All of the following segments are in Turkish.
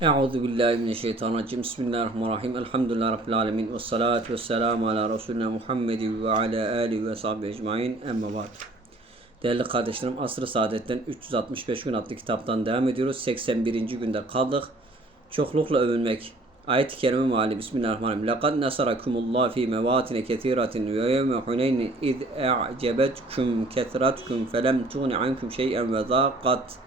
Euzu billahi mineşşeytanirracim. Bismillahirrahmanirrahim. Elhamdülillahi rabbil alamin ve salatu vesselamu ala resulina Muhammedin ve ala alihi ve sahbihi ecmaîn. Amma ba'd. Değerli kardeşlerim, Asr-ı Saadet'ten 365 gün adlı kitaptan devam ediyoruz. 81. günde kaldık. Çoklukla övünmek. Ayet-i kerime meali Bismillahirrahmanirrahim. Laqad nasarakumullah fi mevatin ketiratin ve yevme huneyn iz a'cebetkum ketratkum felem tuğni ankum şey'en ve zaqat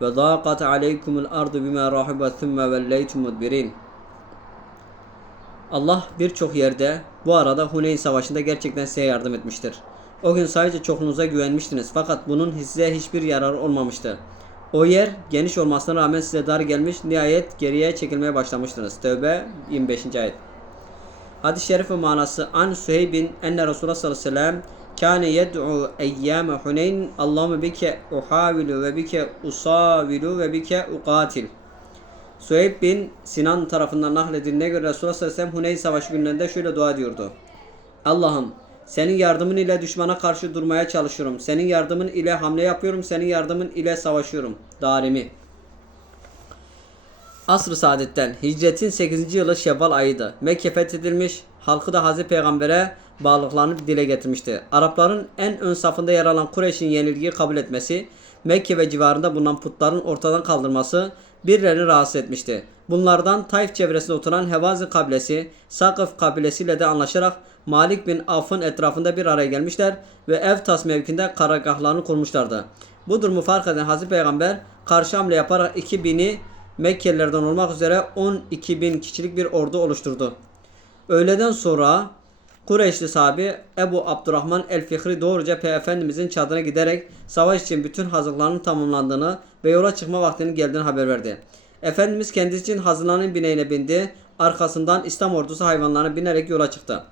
ve zaqat aleykumul ardu bima rahabat thumma velleytum mudbirin. Allah birçok yerde bu arada Huneyn Savaşı'nda gerçekten size yardım etmiştir. O gün sadece çokluğunuza güvenmiştiniz fakat bunun size hiçbir yararı olmamıştı. O yer geniş olmasına rağmen size dar gelmiş nihayet geriye çekilmeye başlamıştınız. Tevbe 25. ayet. Hadis-i şerif ve manası An Süheybin enne Resulullah sallallahu aleyhi ve sellem kâne yed'u eyyâme Huneyn Allahümme bike uhavilu ve bike usavilu ve bike uqatil. Süheyb bin Sinan tarafından nakledildiğine göre Resulullah sallallahu aleyhi ve sellem Huneyn savaşı günlerinde şöyle dua ediyordu. Allah'ım senin yardımın ile düşmana karşı durmaya çalışıyorum. Senin yardımın ile hamle yapıyorum. Senin yardımın ile savaşıyorum. Darimi. Asr-ı Saadet'ten hicretin 8. yılı Şevval ayıydı. Mekke fethedilmiş, halkı da Hazreti Peygamber'e bağlılıklarını dile getirmişti. Arapların en ön safında yer alan Kureyş'in yenilgiyi kabul etmesi, Mekke ve civarında bulunan putların ortadan kaldırması birilerini rahatsız etmişti. Bunlardan Taif çevresinde oturan Hevazin kabilesi, Sakıf kabilesiyle de anlaşarak Malik bin Avf'ın etrafında bir araya gelmişler ve Evtas mevkinde karargahlarını kurmuşlardı. Bu durumu fark eden Hazreti Peygamber karşı hamle yaparak 2000'i Mekkelilerden olmak üzere 12 bin kişilik bir ordu oluşturdu. Öğleden sonra Kureyşli sahibi Ebu Abdurrahman el-Fihri doğruca Peygamberimizin çadırına giderek savaş için bütün hazırlıklarının tamamlandığını ve yola çıkma vaktinin geldiğini haber verdi. Efendimiz kendisi için hazırlanan bineğine bindi. Arkasından İslam ordusu hayvanlarına binerek yola çıktı.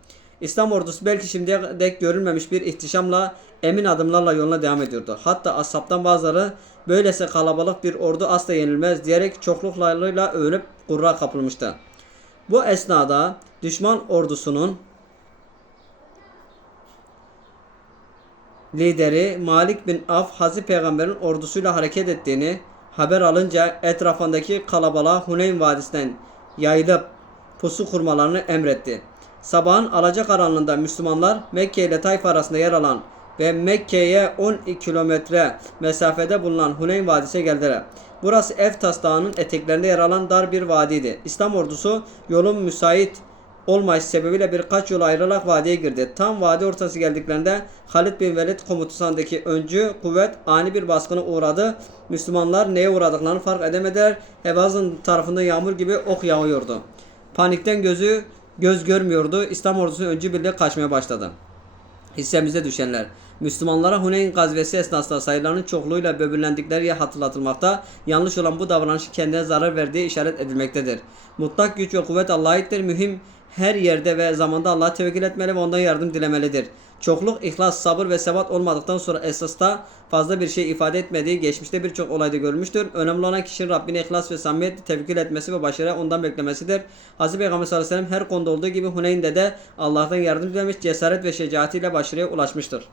İslam ordusu belki şimdiye dek görülmemiş bir ihtişamla emin adımlarla yoluna devam ediyordu. Hatta ashabtan bazıları böylese kalabalık bir ordu asla yenilmez diyerek çokluklarıyla övünüp gurura kapılmıştı. Bu esnada düşman ordusunun lideri Malik bin Af Hazreti Peygamber'in ordusuyla hareket ettiğini haber alınca etrafındaki kalabalığa Huneyn Vadisi'nden yayılıp pusu kurmalarını emretti. Sabahın alacakaranlığında Müslümanlar Mekke ile Tayf arasında yer alan ve Mekke'ye 12 kilometre mesafede bulunan Huneyn Vadisi'ne geldiler. Burası Eftas Dağı'nın eteklerinde yer alan dar bir vadiydi. İslam ordusu yolun müsait olmayış sebebiyle birkaç yol ayrılarak vadiye girdi. Tam vadi ortası geldiklerinde Halid bin Velid komutasındaki öncü kuvvet ani bir baskına uğradı. Müslümanlar neye uğradıklarını fark edemediler. Hevazın tarafında yağmur gibi ok yağıyordu. Panikten gözü göz görmüyordu. İslam ordusu öncü birliği kaçmaya başladı. Hissemize düşenler. Müslümanlara Huneyn gazvesi esnasında sayılarının çokluğuyla böbürlendikleri hatırlatılmakta, yanlış olan bu davranışı kendine zarar verdiği işaret edilmektedir. Mutlak güç ve kuvvet Allah'a aittir. Mühim her yerde ve zamanda Allah'a tevekkül etmeli ve ondan yardım dilemelidir. Çokluk, ihlas, sabır ve sebat olmadıktan sonra esasta fazla bir şey ifade etmediği geçmişte birçok olayda görmüştür. Önemli olan kişinin Rabbine ihlas ve samimiyet tevekkül etmesi ve başarı ondan beklemesidir. Hazreti Peygamber sallallahu aleyhi ve sellem her konuda olduğu gibi Huneyn'de de Allah'tan yardım dilemiş, cesaret ve şecaatiyle başarıya ulaşmıştır.